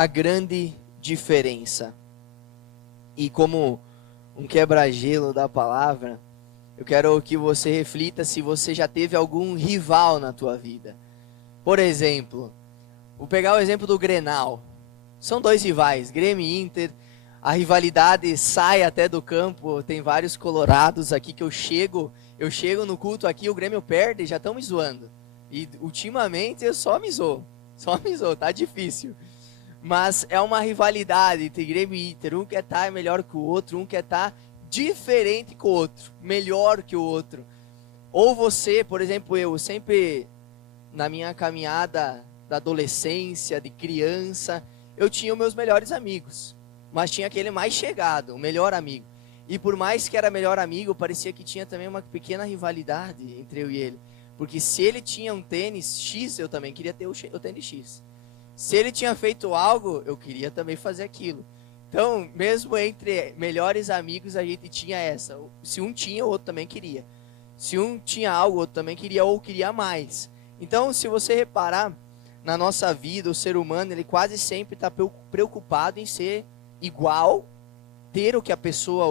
a grande diferença. E como um quebra-gelo da palavra, eu quero que você reflita se você já teve algum rival na tua vida. Por exemplo, vou pegar o exemplo do Grenal. São dois rivais, Grêmio e Inter. A rivalidade sai até do campo. Tem vários colorados aqui que eu chego no culto aqui, o Grêmio perde, já estão me zoando. E ultimamente eu só me zoo, tá difícil. Mas é uma rivalidade entre Grêmio e Inter. Um quer estar melhor que o outro, um quer estar diferente que o outro, melhor que o outro. Ou você, por exemplo, eu sempre, na minha caminhada da adolescência, de criança, eu tinha os meus melhores amigos. Mas tinha aquele mais chegado, o melhor amigo. E por mais que era melhor amigo, parecia que tinha também uma pequena rivalidade entre eu e ele. Porque se ele tinha um tênis X, eu também queria ter o tênis X. Se ele tinha feito algo, eu queria também fazer aquilo. Então, mesmo entre melhores amigos, a gente tinha essa. Se um tinha, o outro também queria. Se um tinha algo, o outro também queria ou queria mais. Então, se você reparar, na nossa vida, o ser humano, ele quase sempre está preocupado em ser igual, ter o que a pessoa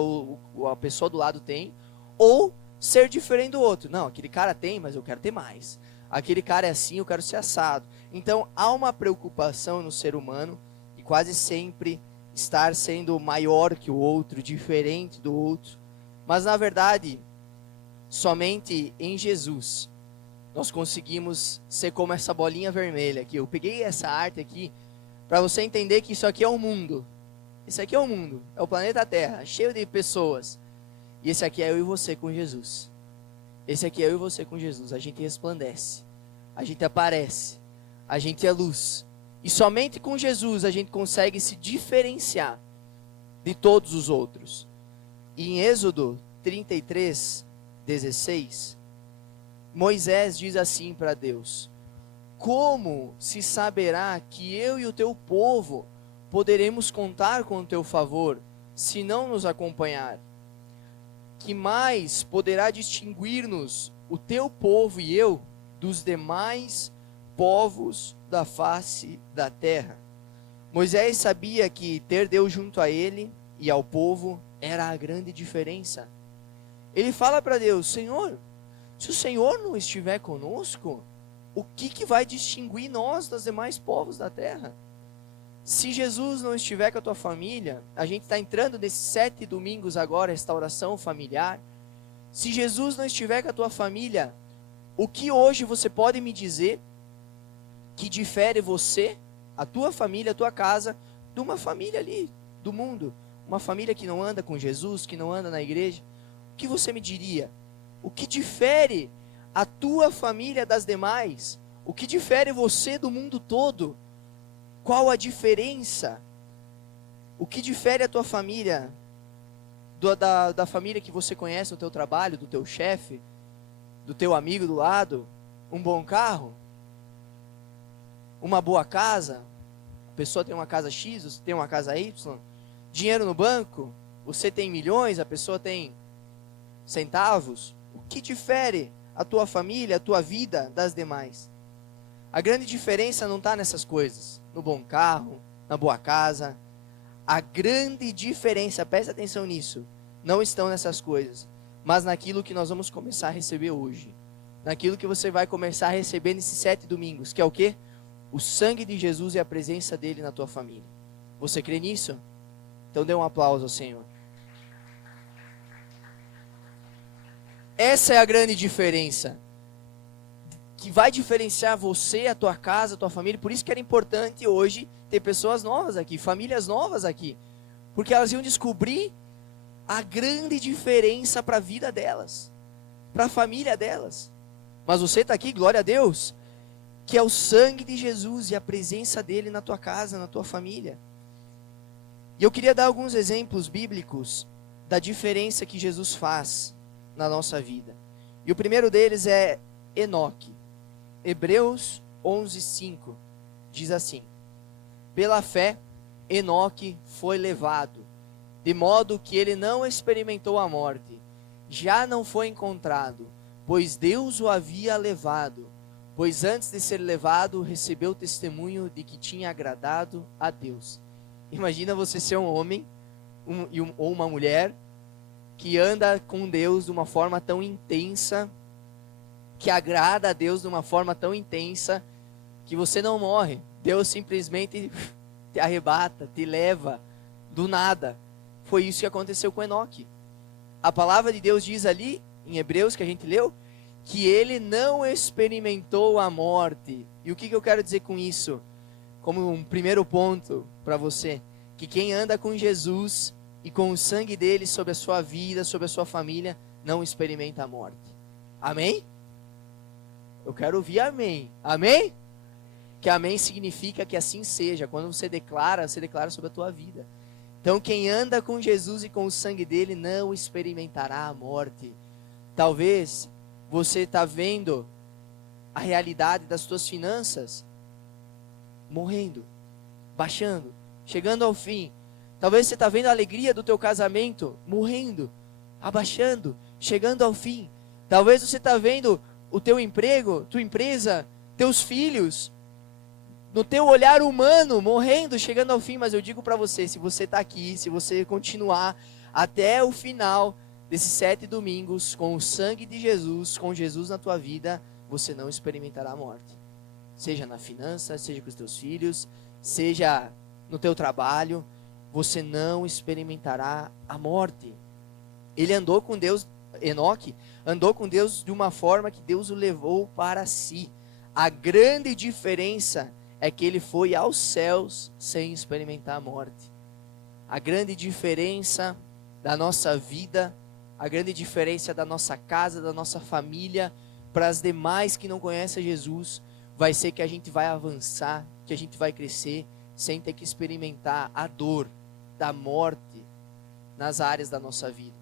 do lado tem, ou ser diferente do outro. Não, aquele cara tem, mas eu quero ter mais. Aquele cara é assim, eu quero ser assado. Então, há uma preocupação no ser humano de quase sempre estar sendo maior que o outro, diferente do outro. Mas, na verdade, somente em Jesus nós conseguimos ser como essa bolinha vermelha aqui. Eu peguei essa arte aqui para você entender que isso aqui é o mundo. Isso aqui é o mundo, é o planeta Terra, cheio de pessoas. E esse aqui é eu e você com Jesus. Esse aqui é eu e você com Jesus. A gente resplandece, a gente aparece, a gente é luz. E somente com Jesus a gente consegue se diferenciar de todos os outros. E em Êxodo 33, 16, Moisés diz assim para Deus: como se saberá que eu e o teu povo poderemos contar com o teu favor, se não nos acompanhar? Que mais poderá distinguir-nos o teu povo e eu dos demais povos da face da terra? Moisés sabia que ter Deus junto a ele e ao povo era a grande diferença. Ele fala para Deus: Senhor, se o Senhor não estiver conosco, o que vai distinguir nós dos demais povos da terra? Se Jesus não estiver com a tua família, a gente está entrando nesses 7 domingos agora, restauração familiar. Se Jesus não estiver com a tua família, o que hoje você pode me dizer que difere você, a tua família, a tua casa, de uma família ali do mundo? Uma família que não anda com Jesus, que não anda na igreja. O que você me diria? O que difere a tua família das demais? O que difere você do mundo todo? Qual a diferença? O que difere a tua família da família que você conhece no teu trabalho, do teu chefe, do teu amigo do lado? Um bom carro? Uma boa casa? A pessoa tem uma casa X, você tem uma casa Y? Dinheiro no banco? Você tem milhões, a pessoa tem centavos? O que difere a tua família, a tua vida das demais? A grande diferença não está nessas coisas, no bom carro, na boa casa. A grande diferença, presta atenção nisso, não estão nessas coisas, mas naquilo que nós vamos começar a receber hoje. Naquilo que você vai começar a receber nesses 7 domingos, que é o quê? O sangue de Jesus e a presença dele na tua família. Você crê nisso? Então dê um aplauso ao Senhor. Essa é a grande diferença, que vai diferenciar você, a tua casa, a tua família. Por isso que era importante hoje ter pessoas novas aqui, famílias novas aqui, porque elas iam descobrir a grande diferença para a vida delas, para a família delas. Mas você está aqui, glória a Deus, que é o sangue de Jesus e a presença dele na tua casa, na tua família. E eu queria dar alguns exemplos bíblicos da diferença que Jesus faz na nossa vida. E o primeiro deles é Enoque. Hebreus 11:5 diz assim: pela fé, Enoque foi levado, de modo que ele não experimentou a morte, já não foi encontrado, pois Deus o havia levado, pois antes de ser levado, recebeu testemunho de que tinha agradado a Deus. Imagina você ser um homem ou uma mulher que anda com Deus de uma forma tão intensa, que agrada a Deus de uma forma tão intensa, que você não morre. Deus simplesmente te arrebata, te leva do nada. Foi isso que aconteceu com Enoque. A palavra de Deus diz ali, em Hebreus, que a gente leu, que ele não experimentou a morte. E o que eu quero dizer com isso? Como um primeiro ponto para você, que quem anda com Jesus e com o sangue dele sobre a sua vida, sobre a sua família, não experimenta a morte. Amém? Eu quero ouvir amém. Amém? Que amém significa que assim seja. Quando você declara sobre a tua vida. Então quem anda com Jesus e com o sangue dele não experimentará a morte. Talvez você está vendo a realidade das tuas finanças morrendo, baixando, chegando ao fim. Talvez você está vendo a alegria do teu casamento morrendo, abaixando, chegando ao fim. Talvez você está vendo o teu emprego, tua empresa, teus filhos, no teu olhar humano, morrendo, chegando ao fim. Mas eu digo para você, se você está aqui, se você continuar até o final desses 7 domingos, com o sangue de Jesus, com Jesus na tua vida, você não experimentará a morte. Seja na finança, seja com os teus filhos, seja no teu trabalho, você não experimentará a morte. Ele andou com Deus, Enoque andou com Deus de uma forma que Deus o levou para si. A grande diferença é que ele foi aos céus sem experimentar a morte. A grande diferença da nossa vida, a grande diferença da nossa casa, da nossa família, para as demais que não conhecem Jesus, vai ser que a gente vai avançar, que a gente vai crescer, sem ter que experimentar a dor da morte nas áreas da nossa vida.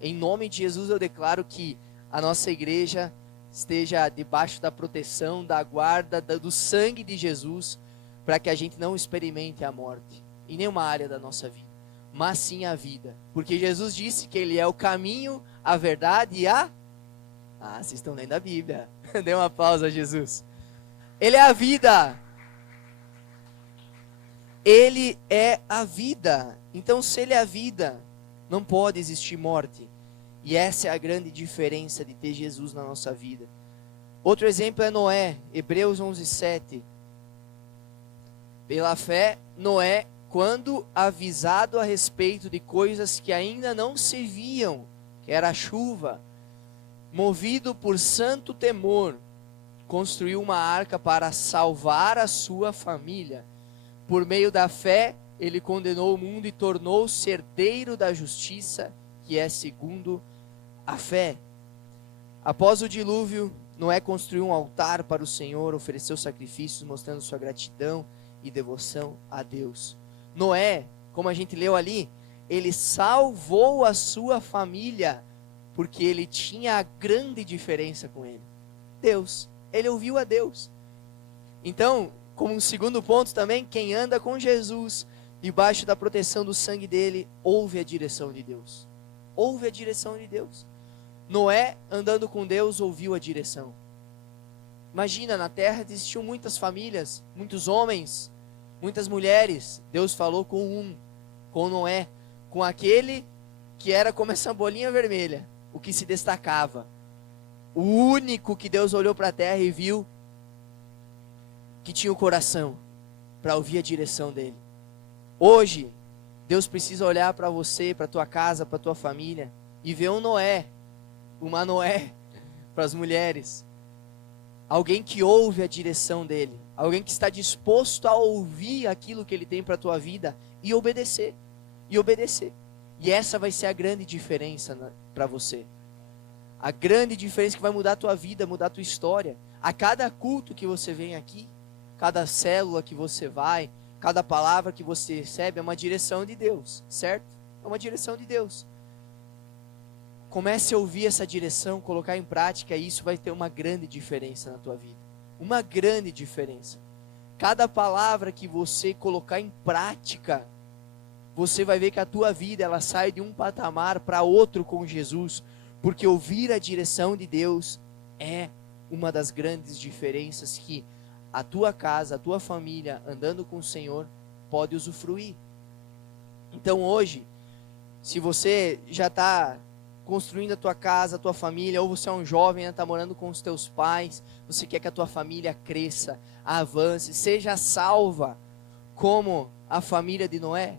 Em nome de Jesus eu declaro que a nossa igreja esteja debaixo da proteção, da guarda, do sangue de Jesus, para que a gente não experimente a morte em nenhuma área da nossa vida, mas sim a vida. Porque Jesus disse que Ele é o caminho, a verdade e a... vocês estão lendo a Bíblia. Dê uma pausa, Jesus. Ele é a vida. Ele é a vida. Então, se Ele é a vida, não pode existir morte. E essa é a grande diferença de ter Jesus na nossa vida. Outro exemplo é Noé, Hebreus 11:7. Pela fé, Noé, quando avisado a respeito de coisas que ainda não se viam, que era a chuva, movido por santo temor, construiu uma arca para salvar a sua família. Por meio da fé, ele condenou o mundo e tornou-se herdeiro da justiça, que é segundo a fé. Após o dilúvio, Noé construiu um altar para o Senhor, ofereceu sacrifícios, mostrando sua gratidão e devoção a Deus. Noé, como a gente leu ali, ele salvou a sua família, porque ele tinha a grande diferença com ele. Deus, ele ouviu a Deus. Então, como um segundo ponto também, quem anda com Jesus, debaixo da proteção do sangue dele, ouve a direção de Deus. Ouve a direção de Deus. Noé, andando com Deus, ouviu a direção. Imagina, na terra existiam muitas famílias, muitos homens, muitas mulheres. Deus falou com Noé, com aquele que era como essa bolinha vermelha, o que se destacava. O único que Deus olhou para a terra e viu que tinha o coração para ouvir a direção dele. Hoje, Deus precisa olhar para você, para a tua casa, para a tua família e ver um Noé, uma Noé para as mulheres. Alguém que ouve a direção dele, alguém que está disposto a ouvir aquilo que ele tem para a tua vida e obedecer, e obedecer. E essa vai ser a grande diferença para você. A grande diferença que vai mudar a tua vida, mudar a tua história. A cada culto que você vem aqui, cada célula que você vai, cada palavra que você recebe é uma direção de Deus, certo? É uma direção de Deus. Comece a ouvir essa direção, colocar em prática, e isso vai ter uma grande diferença na tua vida. Uma grande diferença. Cada palavra que você colocar em prática, você vai ver que a tua vida ela sai de um patamar para outro com Jesus, porque ouvir a direção de Deus é uma das grandes diferenças que a tua casa, a tua família, andando com o Senhor, pode usufruir. Então hoje, se você já está construindo a tua casa, a tua família, ou você é um jovem, está morando com os teus pais, você quer que a tua família cresça, avance, seja salva, como a família de Noé,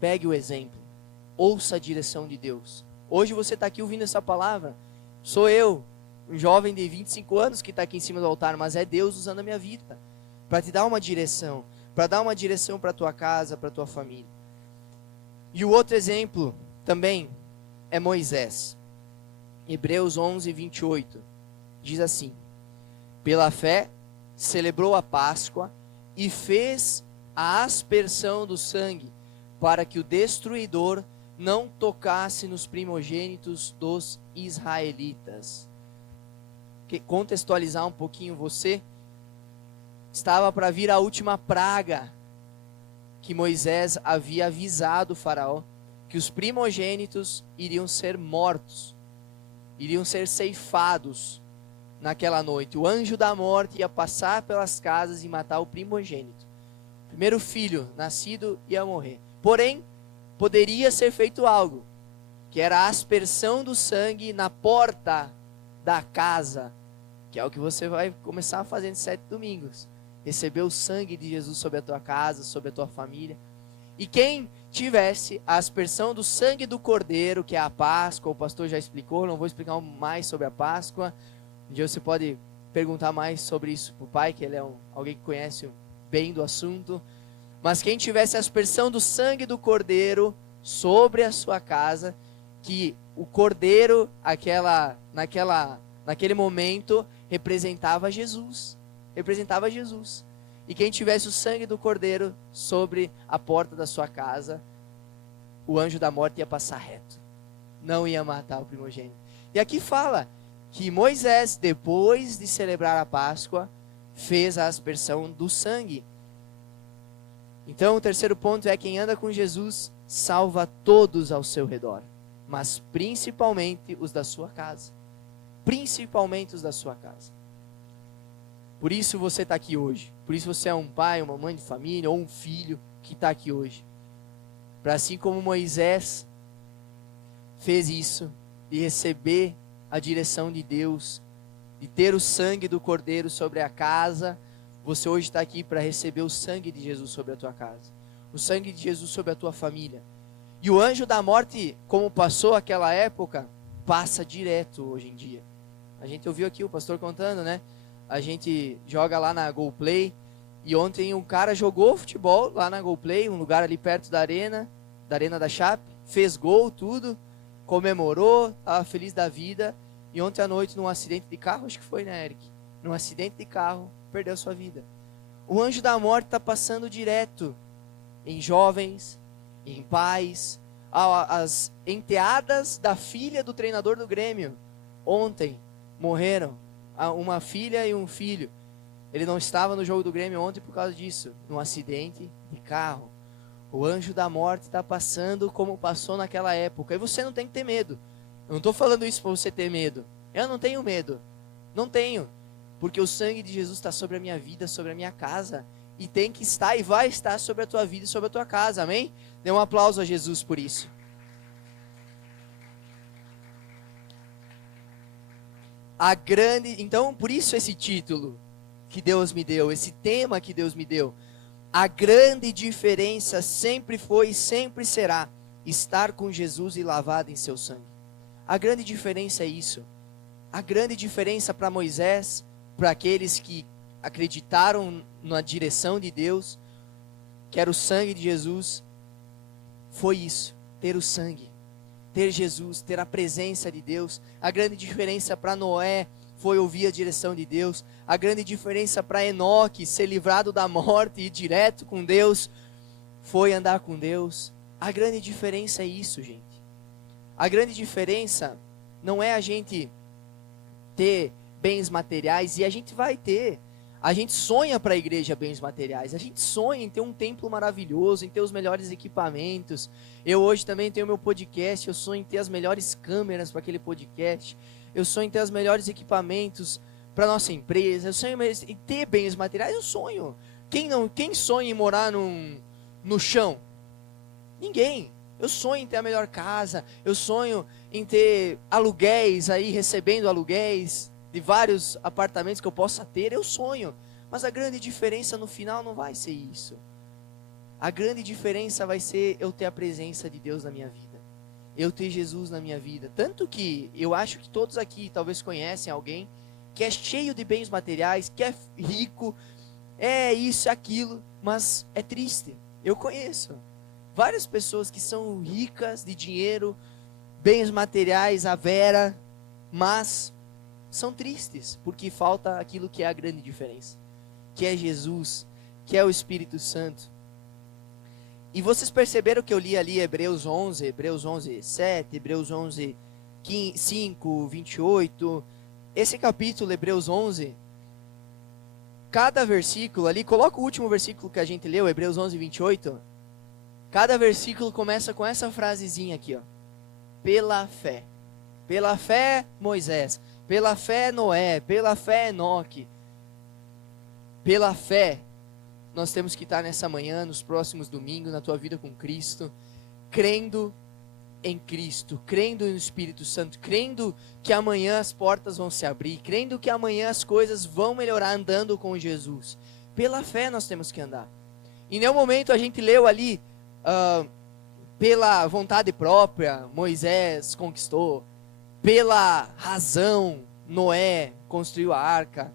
pegue o exemplo, ouça a direção de Deus. Hoje você está aqui ouvindo essa palavra, sou eu, um jovem de 25 anos que está aqui em cima do altar, mas é Deus usando a minha vida, para te dar uma direção, para dar uma direção para a tua casa, para a tua família. E o outro exemplo também é Moisés. Hebreus 11, 28, diz assim: pela fé celebrou a Páscoa e fez a aspersão do sangue, para que o destruidor não tocasse nos primogênitos dos israelitas. Contextualizar um pouquinho você, estava para vir a última praga que Moisés havia avisado o faraó, que os primogênitos iriam ser mortos, iriam ser ceifados naquela noite. O anjo da morte ia passar pelas casas e matar o primogênito. O primeiro filho nascido ia morrer. Porém, poderia ser feito algo, que era a aspersão do sangue na porta da casa, que é o que você vai começar a fazer em 7 domingos. Receber o sangue de Jesus sobre a tua casa, sobre a tua família. E quem tivesse a aspersão do sangue do Cordeiro, que é a Páscoa, o pastor já explicou, não vou explicar mais sobre a Páscoa. Um dia você pode perguntar mais sobre isso para o pai, que ele é alguém que conhece bem do assunto. Mas quem tivesse a aspersão do sangue do Cordeiro sobre a sua casa, que o Cordeiro, naquele momento, representava Jesus. Representava Jesus. E quem tivesse o sangue do Cordeiro sobre a porta da sua casa, o anjo da morte ia passar reto. Não ia matar o primogênito. E aqui fala que Moisés, depois de celebrar a Páscoa, fez a aspersão do sangue. Então o terceiro ponto é: quem anda com Jesus salva todos ao seu redor, mas principalmente os da sua casa. Principalmente os da sua casa. Por isso você está aqui hoje. Por isso você é um pai, uma mãe de família ou um filho que está aqui hoje. Para assim como Moisés fez isso, de receber a direção de Deus, de ter o sangue do Cordeiro sobre a casa, você hoje está aqui para receber o sangue de Jesus sobre a tua casa. O sangue de Jesus sobre a tua família. E o anjo da morte, como passou aquela época, passa direto hoje em dia. A gente ouviu aqui o pastor contando, né? A gente joga lá na GoPlay, e ontem um cara jogou futebol lá na GoPlay, um lugar ali perto da Arena da Chape, fez gol, tudo, comemorou, estava feliz da vida, e ontem à noite num acidente de carro, acho que foi, né, Eric? Num acidente de carro, perdeu sua vida. O anjo da morte está passando direto em jovens, em pais, as enteadas da filha do treinador do Grêmio, ontem morreram. Uma filha e um filho. Ele não estava no jogo do Grêmio ontem por causa disso, num acidente de carro. O anjo da morte está passando como passou naquela época. E você não tem que ter medo. Eu não estou falando isso para você ter medo. Eu não tenho medo. Não tenho. Porque o sangue de Jesus está sobre a minha vida, sobre a minha casa. E tem que estar e vai estar sobre a tua vida e sobre a tua casa. Amém? Dê um aplauso a Jesus por isso. Então, por isso esse título que Deus me deu, esse tema que Deus me deu. A grande diferença sempre foi e sempre será estar com Jesus e lavado em seu sangue. A grande diferença é isso. A grande diferença para Moisés, para aqueles que acreditaram na direção de Deus, que era o sangue de Jesus, foi isso, ter o sangue. Ter Jesus, ter a presença de Deus. A grande diferença para Noé foi ouvir a direção de Deus. A grande diferença para Enoque, ser livrado da morte e ir direto com Deus, foi andar com Deus. A grande diferença é isso, gente. A grande diferença não é a gente ter bens materiais, e a gente vai ter. A gente sonha para a igreja bens materiais, a gente sonha em ter um templo maravilhoso, em ter os melhores equipamentos. Eu hoje também tenho meu podcast, eu sonho em ter as melhores câmeras para aquele podcast. eu sonho em ter os melhores equipamentos para nossa empresa, eu sonho em ter bens materiais, eu sonho. Quem sonha em morar no chão? Ninguém. Eu sonho em ter a melhor casa, eu sonho em ter aluguéis aí, recebendo aluguéis de vários apartamentos que eu possa ter, eu sonho. Mas a grande diferença no final não vai ser isso. A grande diferença vai ser eu ter a presença de Deus na minha vida. Eu ter Jesus na minha vida. Tanto que eu acho que todos aqui talvez conhecem alguém que é cheio de bens materiais, que é rico, é isso, aquilo, mas é triste. Eu conheço várias pessoas que são ricas de dinheiro, bens materiais, a vera, mas são tristes, porque falta aquilo que é a grande diferença, que é Jesus, que é o Espírito Santo. E vocês perceberam que eu li ali Hebreus 11, 7, Hebreus 11, 5, 28, esse capítulo, Hebreus 11, cada versículo ali, coloca o último versículo que a gente leu, Hebreus 11, 28, cada versículo começa com essa frasezinha aqui, ó. Pela fé. Pela fé, Moisés. Pela fé, Noé. Pela fé, Enoque. Pela fé, nós temos que estar nessa manhã, nos próximos domingos, na tua vida com Cristo, crendo em Cristo, crendo no Espírito Santo, crendo que amanhã as portas vão se abrir, crendo que amanhã as coisas vão melhorar andando com Jesus. Pela fé nós temos que andar. Em nenhum momento a gente leu ali, pela vontade própria, Moisés conquistou, pela razão, Noé construiu a arca,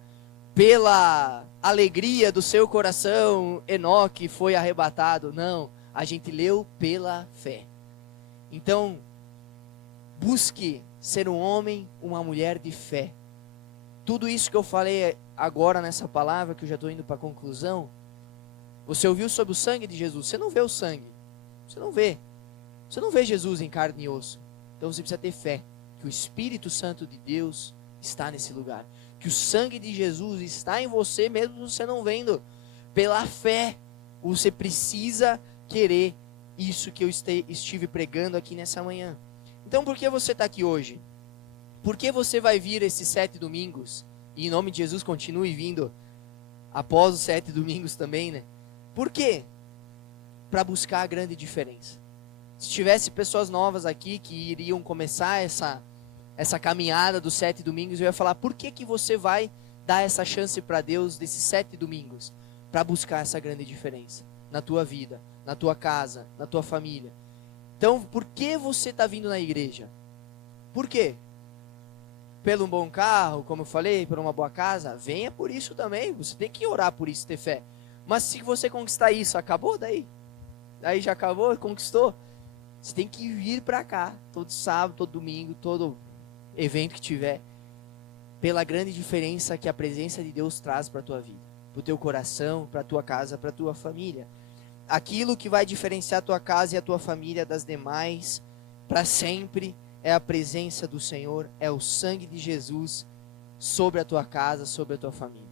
pela alegria do seu coração, Enoque foi arrebatado. Não, a gente leu pela fé. Então, busque ser um homem, uma mulher de fé. Tudo isso que eu falei agora nessa palavra, que eu já estou indo para a conclusão, você ouviu sobre o sangue de Jesus, você não vê o sangue, você não vê Jesus em carne e osso. Então você precisa ter fé, que o Espírito Santo de Deus está nesse lugar, que o sangue de Jesus está em você, mesmo você não vendo. Pela fé, você precisa querer isso que eu estive pregando aqui nessa manhã. Então por que você está aqui hoje? Por que você vai vir esses 7 domingos? E em nome de Jesus continue vindo após os 7 domingos também, né? Por quê? Para buscar a grande diferença. Se tivesse pessoas novas aqui que iriam começar essa caminhada dos 7 domingos, eu ia falar, por que você vai dar essa chance para Deus desses 7 domingos? Para buscar essa grande diferença na tua vida, na tua casa, na tua família. Então, por que você está vindo na igreja? Por quê? Pelo bom carro, como eu falei, por uma boa casa? Venha por isso também, você tem que orar por isso, ter fé. Mas se você conquistar isso, acabou daí? Daí já acabou, conquistou? Você tem que vir para cá, todo sábado, todo domingo, todo evento que tiver, pela grande diferença que a presença de Deus traz para a tua vida, para o teu coração, para a tua casa, para a tua família. Aquilo que vai diferenciar a tua casa e a tua família das demais, para sempre, é a presença do Senhor, é o sangue de Jesus sobre a tua casa, sobre a tua família.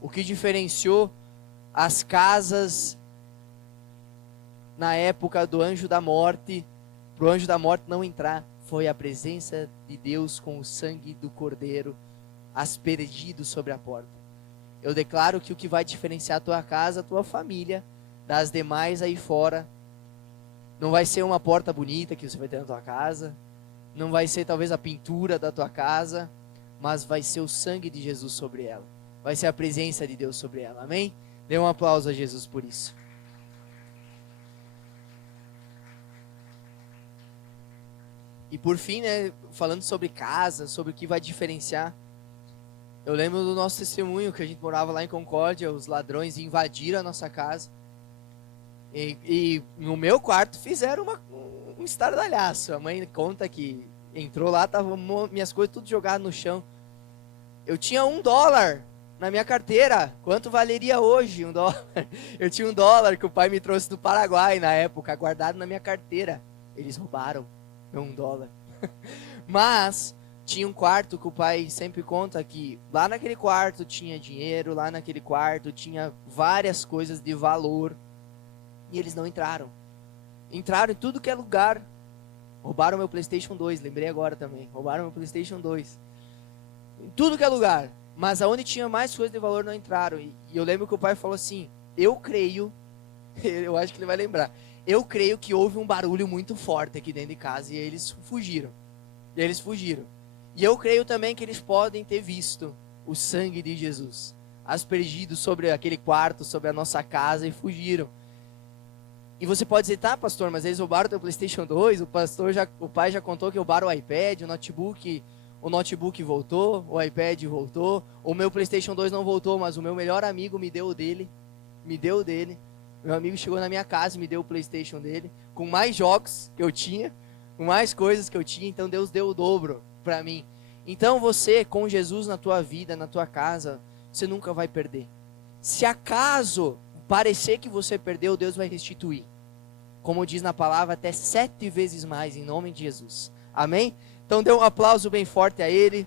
O que diferenciou as casas na época do anjo da morte, para o anjo da morte não entrar, foi a presença de Deus com o sangue do Cordeiro aspergido sobre a porta. Eu declaro que o que vai diferenciar a tua casa, a tua família, das demais aí fora, não vai ser uma porta bonita que você vai ter na tua casa, não vai ser talvez a pintura da tua casa, mas vai ser o sangue de Jesus sobre ela, vai ser a presença de Deus sobre ela, amém? Dê um aplauso a Jesus por isso. E por fim, né, falando sobre casa, sobre o que vai diferenciar, eu lembro do nosso testemunho, que a gente morava lá em Concórdia, os ladrões invadiram a nossa casa, e no meu quarto fizeram um estardalhaço. A mãe conta que entrou lá, tava minhas coisas tudo jogadas no chão. Eu tinha $1 na minha carteira. Quanto valeria hoje $1? Eu tinha $1 que o pai me trouxe do Paraguai na época, guardado na minha carteira. Eles roubaram meu $1. Mas tinha um quarto que o pai sempre conta que lá naquele quarto tinha dinheiro, lá naquele quarto tinha várias coisas de valor. E eles não entraram. Entraram em tudo que é lugar. Roubaram meu PlayStation 2, lembrei agora também. Roubaram meu PlayStation 2. Em tudo que é lugar. Mas aonde tinha mais coisas de valor não entraram. E eu lembro que o pai falou assim, eu creio, eu acho que ele vai lembrar, eu creio que houve um barulho muito forte aqui dentro de casa e eles fugiram. E eu creio também que eles podem ter visto o sangue de Jesus aspergido sobre aquele quarto, sobre a nossa casa e fugiram. E você pode dizer, tá, pastor, mas eles roubaram o teu PlayStation 2, o pai já contou que roubaram o iPad, o notebook voltou, o iPad voltou, o meu PlayStation 2 não voltou, mas o meu melhor amigo me deu o dele. Meu amigo chegou na minha casa e me deu o PlayStation dele, com mais jogos que eu tinha, com mais coisas que eu tinha, então Deus deu o dobro para mim. Então você, com Jesus na tua vida, na tua casa, você nunca vai perder. Se acaso parecer que você perdeu, Deus vai restituir. Como diz na palavra, até 7 vezes mais, em nome de Jesus. Amém? Então dê um aplauso bem forte a Ele.